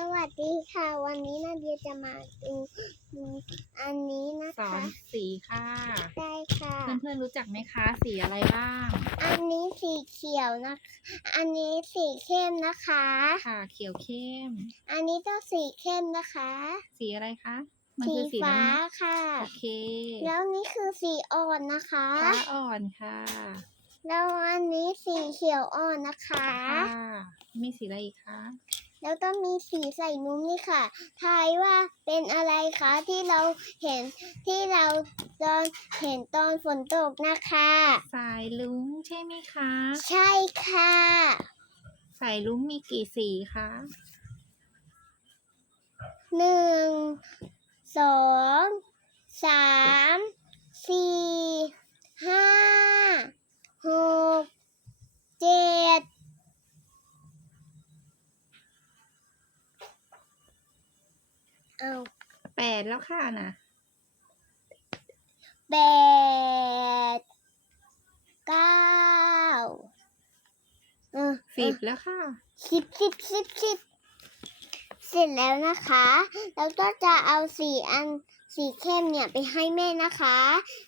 สวัสดีค่ะ วันนี้นาเดียจะมาดูดูอันนี้นะสอคะนสีค่ะ ได้ค่ะ เพื่อนๆรู้จักไหมคะสีอะไรบ้าง อันนี้สีเขียวนะคะ อันนี้สีเข้มนะคะ ค่ะเขียวเข้ม อันนี้ก็สีเข้มนะคะ สีอะไรคะ มันสีคือสีฟ้าน้ำเงินค่ะ โอเคแล้วนี่คือสีอ่อนนะคะ ฟ้าอ่อนค่ะแล้วอันนี้สีเขียวอ่อนนะคะ ค่ะ มีสีอะไรอีกคะ แล้วก็มีสีใส่มุ้งนี่ค่ะ ทายว่าเป็นอะไรคะที่เราเห็นที่เราตอนเห็นตอนฝนตกนะคะ สายลุงใช่ไหมคะ ใช่ค่ะ สายลุงมีกี่สีคะหนึ่งสอง สาม สี่ ห้า หก เจ็ด เอาแปดแล้วค่ะนะแปดเก้าเออสิบแล้วค่ะ สิบสิบสิบสิบเสร็จแล้วนะคะ แล้วก็จะเอาสีอันสีเข้มเนี่ยไปให้แม่นะคะ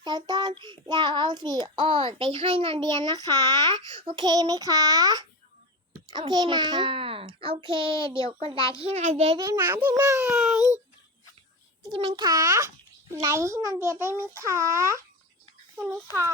แล้วก็เราเอาสีอ่อนไปให้นาเดียนนะคะ โอเคไหมคะ โอเคไหมค่ะโอเค เดี๋ยวกดไลค์ให้นาเดียด้วยนะได้ไหมได้ไหมคะไลค์ให้นาเดียได้ไหมคะได้ไหมคะ